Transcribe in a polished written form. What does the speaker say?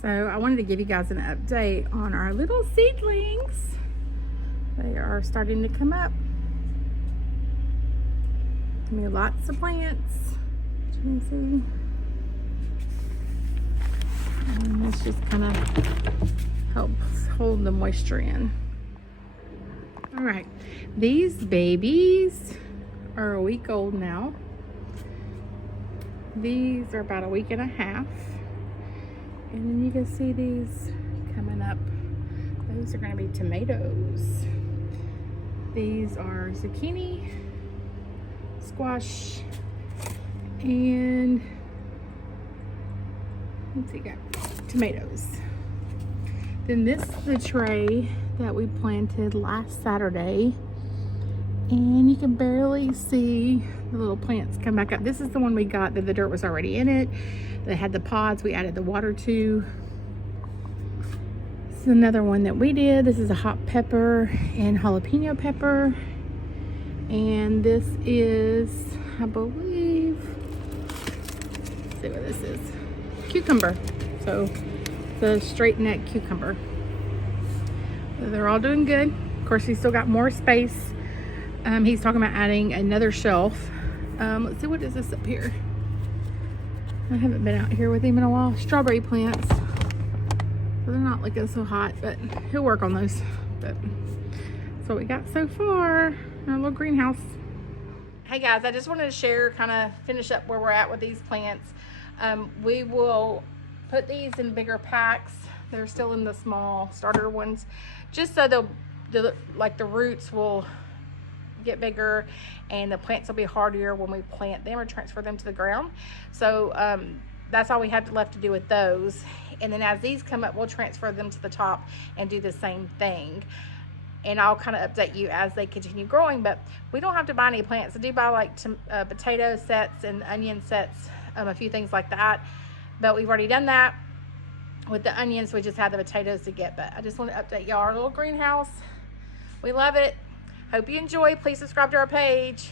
So I wanted to give you guys an update on our little seedlings. They are starting to come up. I mean, lots of plants, as you can see. And this just kind of helps hold the moisture in. All right, these babies are a week old now. These are about a week and a half. And then you can see these coming up. Those are going to be tomatoes. These are zucchini, squash, and let's see, got tomatoes. Then this is the tray that we planted last Saturday. And you can barely see the little plants come back up. This is the one we got that the dirt was already in it. They had the pods we added the water to. This is another one that we did. This is a hot pepper and jalapeno pepper. And this is, I believe, let's see what this is. Cucumber. So the straight neck cucumber. So they're all doing good. Of course, he's still got more space. He's talking about adding another shelf. Let's see, what is this up here? I haven't been out here with him in a while. Strawberry plants. So they're not looking so hot, but he'll work on those. But that's what we got so far in our little greenhouse. Hey guys, I just wanted to share, kind of finish up where we're at with these plants. We will put these in bigger packs. They're still in the small starter ones, just so the roots will get bigger and the plants will be hardier when we plant them or transfer them to the ground. So that's all we have left to do with those. And then as these come up, we'll transfer them to the top and do the same thing. And I'll kind of update you as they continue growing. But we don't have to buy any plants. I do buy like potato sets and onion sets, a few things like that. But we've already done that with the onions. We just had the potatoes to get. But I just want to update y'all our little greenhouse. We love it. Hope you enjoy. Please subscribe to our page.